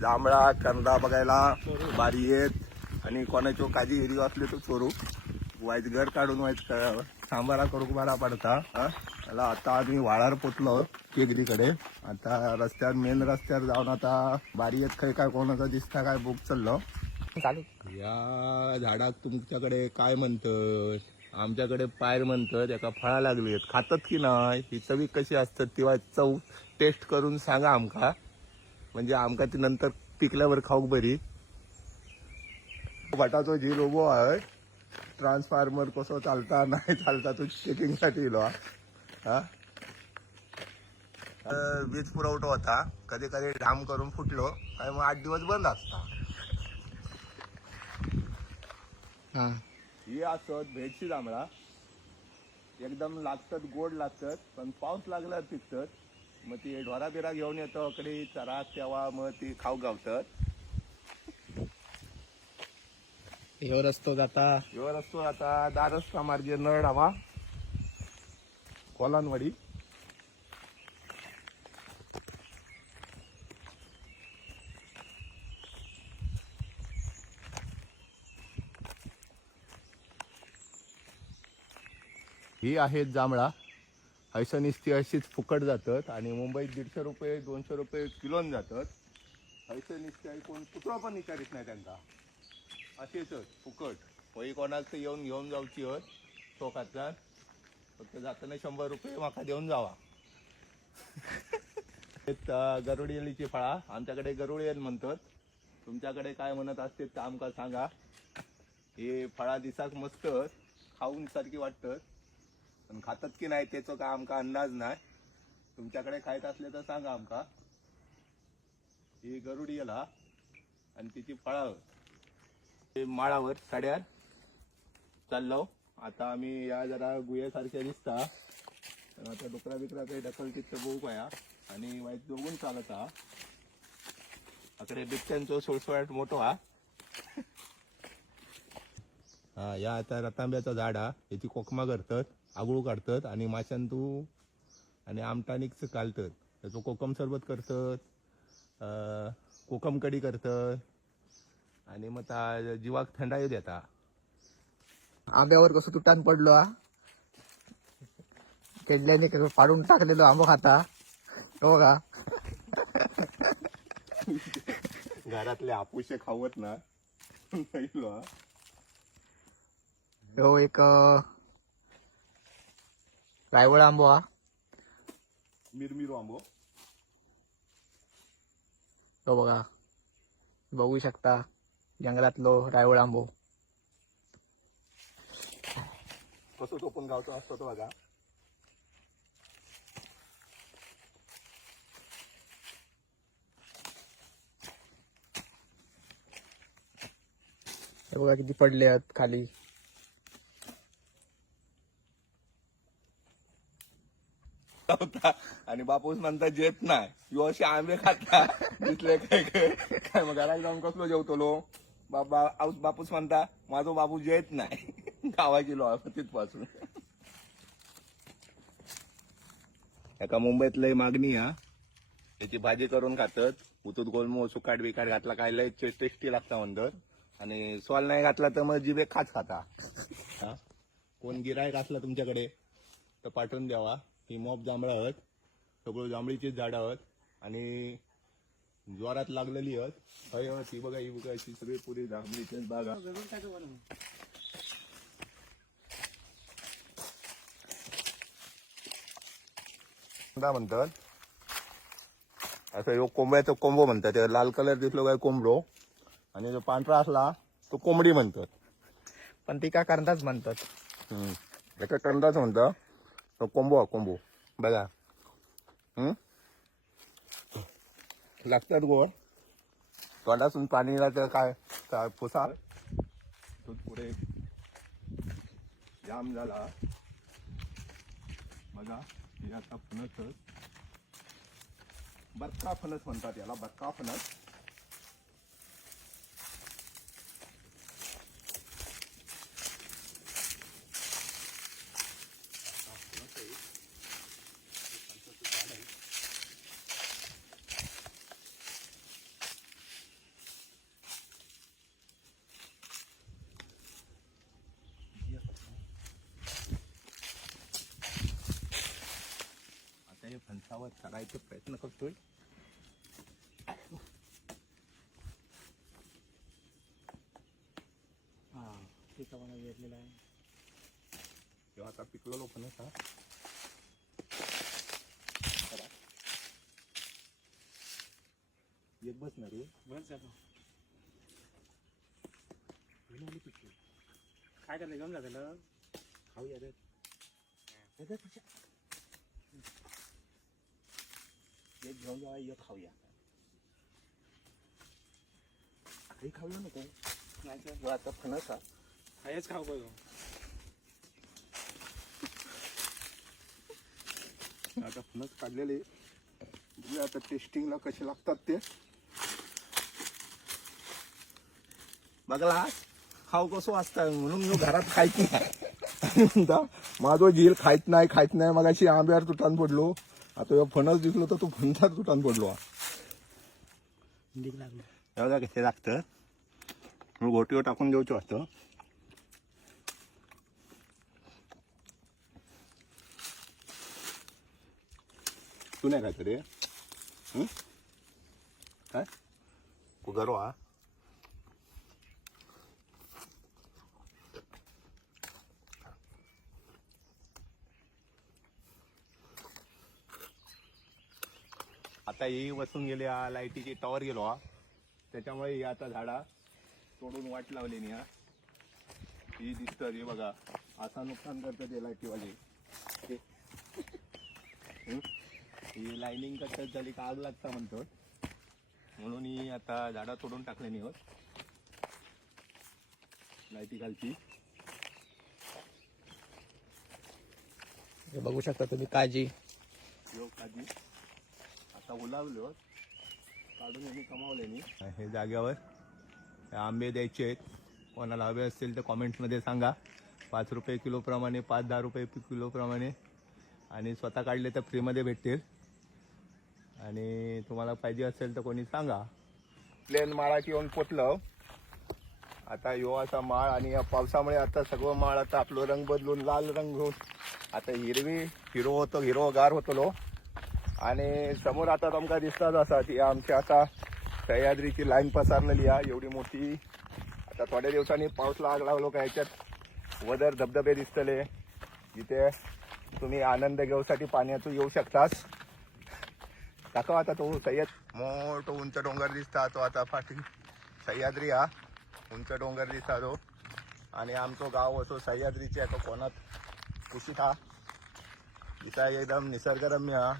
जांभळा कंदा बघायला बारी येत आणि कोणाची काजी हिरी असली तो चोरू वाईट घर काढून वाईट सांबारा करू मला पडता. मला आता आम्ही वाळार पोचलो केगरीकडे. आता रस्त्यावर मेन रस्त्यावर जाऊन आता बारी येत काय काय कोणाचा दिसता काय बुक चाललो चालू. या झाडाक तुमच्याकडे काय म्हणतात? आमच्याकडे पायर म्हणतात. एका फळा लागलीत खातात की नाही ही चवी कशी असतात तेव्हा चव टेस्ट करून सांगा आमका, म्हणजे आमका ती नंतर पिकल्यावर खाऊक बरी. भटाचो जी रोबो आहे ट्रान्सफॉर्मर कसं चालता नाही चालता तो चेकिंग साठी इलो हा. वीज पुरवठा होता कधी कधी डाम करून फुटलो काय मग 8 दिवस बंद असता. ही असत भेटची जांभळा एकदम लागतात गोड लागतात पण पाऊस लागल्यावर पिकतात. मग ती ढोरा बिरा घेऊन येतो अकडे चरा तेव्हा मग ती खाऊ गावतात. ह्यो रस्तो जाता दारस्ता मार्गे नळ हवा कोलानवाडी. ही आहेत जांभळा हैसं निस्ती अशीच फुकट जातात आणि मुंबईत 150 रुपये 200 रुपये किलोन जातात. हैसं निस्ती कोण कुत्रा पण विचारित नाही त्यांना असेच फुकट. होई कोणाचं येऊन घेऊन जाऊची होत चौकातला फक्त जाताना 100 रुपये माका देऊन जावा. गरुडियलीची फळा आमच्याकडे गरुडियल म्हणतात. तुमच्याकडे काय म्हणत असते तर आमका सांगा. हे फळा दिसाक मस्त खाऊन सारखी वाटतात पण खातात की नाही त्याचं काय आमका अंदाज नाही. तुमच्याकडे खायचं असले तर सांगा आमका. ही गरुडियल हा आणि तिची फळा माळावर साड्यार चाललो. आता आम्ही या जरा गुहेसारख्या दिसता तर आता डुकरा बिकरा काही ढकल तिथं बघू पाया आणि वाईट दोघून चालत हा. अकडे बिबट्यांचो सुळसुळाट मोठो हा. हा या आता रतांब्याचं झाड हा. याची कोकमा करतात आगळू काढतात आणि माशांतू आणि आमटानिक्स घालतात. त्याचं कोकम सरबत करतात कोकम कढी करतात आणि मग त्या जीवाक थंडाई देता. आंब्यावर कसं तुटान पडलो हा. केडल्याने फाडून टाकलेलो आंबो खाता हो का. घरातले आपुशे खावत ना तो एक रायवळ आंबो हा. मिरमिरो आंबो तो बघा बघू शकता जंगलातलो रायवळ आंबो. कसं तो पण गावचा असतो तो बघा. हे बघा किती पडले आहेत खाली. आणि बापूस म्हणता जेत नाही यो असे आंबे खाता दिसले काय काय मग घरात जाऊन कसलो जेवतलो बाबा आऊस बापूस म्हणता माझो बाबू जेत नाही गावा गेलो तिथपासून. एका मुंबईतलंही मागणी हा. त्याची भाजी करून खातात उतूत गोलमो सुकाट बिकाट घातला काय लय टेस्टी लागता म्हणतात आणि सॉल नाही घातला तर मग जिबे खाच खाता. कोण गिरायक असला तुमच्याकडे तर पाठवून द्यावा. ही मॉप जांभळं आहेत सगळं जांभळीचीच झाडं आहेत आणि ज्वारात लागलेली आहेत. हय ती बघा ही बघा अशी सगळी पुरी जांभळीचीच बागा. काय म्हणतात असं यो कोंबड्याचा कोंबो म्हणतात. लाल कलर दिसलो काय कोंबडो आणि जो पांढरा असला तो कोंबडी म्हणतात. पण ती का करंदाच म्हणतात. याचा कंदाच म्हणतात तो कोंबो कोंबो बघा. लागतात गोड तोंडातून पाणी तर काय पुसा पुढे जाम झाला बघा. हे आता फणस बरका फणस म्हणतात याला बरका फणस. झाडावर चढायचा प्रयत्न करतोय. घेतलेला आहे तेव्हा आता पिकलेलो फणस हा. एक बस ना रे. बस जातो काय करते घेऊन जातं खाऊया रे. एक घेऊन जावा एक खाऊया. काही खाऊया नको. नाही आता फणस हा. हेच खाऊ बघ. आता फणस काढलेले बघूया आता टेस्टिंगला कसे लागतात ते. बघला खाऊ कसं वाचतं म्हणून मी घरात खायची नाही. माझं झील खायच नाही मगाशी आंब्यावर तुटान पडलो. आता ह्यो फणस दिसलो तर तो फणसार तुटान पडलो. बघा कसे लागतं. मग घोटीवर टाकून देऊच वाटतं. तू नाही खायचं रे. काय गरो हा. आता ही बसून गेली हा. लाईटीची टॉवर गेलो हा. त्याच्यामुळे ही आता झाडा तोडून वाट लावली नाही हा. ही दिसत हे बघा असा नुकसान करतं ते लाईटीवाले. ही लाईनिंग कट झाली का आग लागता म्हणतो म्हणून ही आता झाडा तोडून टाकले नाही होत लाईटी खालची. बघू शकता तुम्ही काजी काजी आता उलावलो काढून यांनी कमावले नाही. हे जाग्यावर आंबे द्यायचे आहेत. कोणाला हवे असतील तर कॉमेंट्समध्ये सांगा. 5 रुपये किलोप्रमाणे 5-10 रुपये किलोप्रमाणे आणि स्वतः काढले तर फ्रीमध्ये भेटतील. आणि तुम्हाला पाहिजे असेल तर कोणी सांगा. प्लेन माळात येऊन पोचलं. आता यो असा माळ आणि या पावसामुळे आता सगळं माळ आता आपलं रंग बदलून लाल रंग होऊन आता हिरवगार होतलो. आणि समोर आता तुमका दिसतात असा ती आमची आता सह्याद्रीची लाईन पसरलेली आहे एवढी मोठी. आता थोड्या दिवसांनी पाऊस आग लागलो का याच्यात वदर धबधबे दिसतले जिथे तुम्ही आनंद घेऊसाठी पाण्यातून येऊ शकतास. दाखव आता तो मोठो उंच डोंगर दिसता तो आता पाठी सह्याद्री हा. उंच डोंगर दिसता तो आणि आमचं गाव असो सह्याद्रीचे आहे तो कोणात कुशीत हा. दिसा एकदम निसर्गरम्य हा.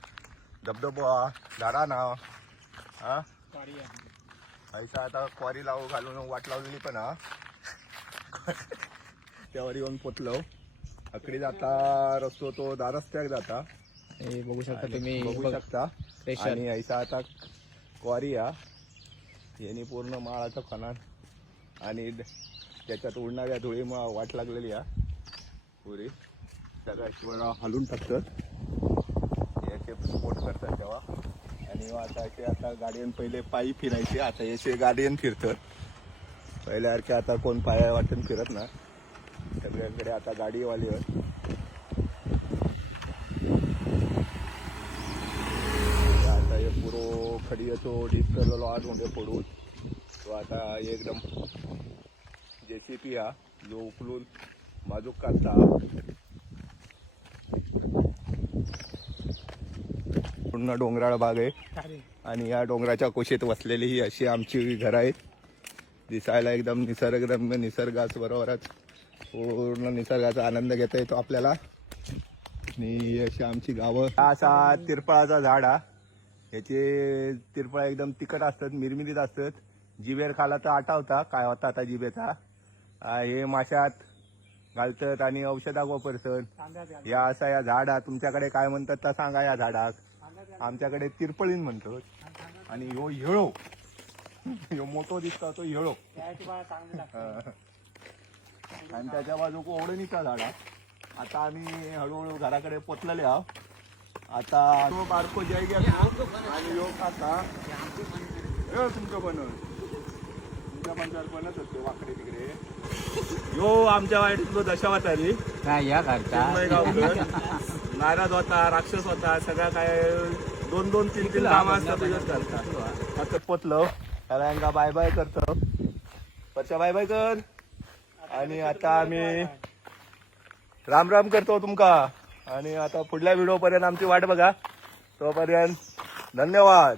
धबधबो हा. झाडा नाव हा. ऐसा आता क्वारी घालून वाट लावलेली पण हा. त्यावर येऊन पोचलो. अकडे जाता रस्तो तो दारस्त्याक जाता. हे बघू शकता तुम्ही. बघू शकता. आणि ऐसा आता क्वारी हा. यांनी पूर्ण माळाचं खणान आणि त्याच्यात उडणाऱ्या धुळीमुळे वाट लागलेली हा. पुरी सगळ्या हलून टाकतात याचे सपोर्ट करतात तेव्हा. आणि आता गाडीन पहिले पायी फिरायचे आता याचे गाडीन फिरतात. पहिल्यासारखे आता कोण पाया वाटून फिरत ना. सगळ्यांकडे आता गाडीवाली आता हे पुरो खडी येतो डीप करलेलो हा धोंडे फोडून. तो आता एकदम JCP हा जो उकलून बाजूक काढता. पूर्ण डोंगराळ भाग आहे आणि या डोंगराच्या कुशीत वसलेली ही अशी आमची घरं आहेत. दिसायला एकदम निसर्गरम्य निसर्गाच बरोबरच पूर्ण निसर्गाचा आनंद घेता येतो आपल्याला. आणि अशी आमची गावं. असा तिरपळाचा झाड हा. याचे तिरपळ एकदम तिखट असतात मिरमिरीत असतात. जिभेर खाला तर आठवता काय होता आता जिभेचा. हे माशात घालतात आणि औषधाक वापरतात. या असा या झाड हा. तुमच्याकडे काय म्हणतात तर सांगा या झाडाक. आमच्याकडे तिरपळीन म्हणतात. आणि ह्यो येळो ह्यो मोठो दिसता तो येळो आणि त्याच्या बाजूक ओढणीचा झाड हा. आता आम्ही हळूहळू घराकडे पोचलेले आहोत. आता तो बारको जय घ्या आणि ह्यो काका तुमचं बनत तुमच्या पंचायत बनत होते वाकडे तिकडे. ह्यो आमच्या वाईट दशावतारी काय या करता गावकर नाराज होता, राक्षस होता, सगळ्या काय 2-2-3-3 कामं असतात तुझ्याच करता. आता पोचलो सगळ्यांका बाय बाय करतो. परच्या बाय बाय कर. आणि आता आम्ही राम राम करतो तुमका. आणि आता पुढल्या व्हिडिओ पर्यंत आमची वाट बघा. तोपर्यंत धन्यवाद.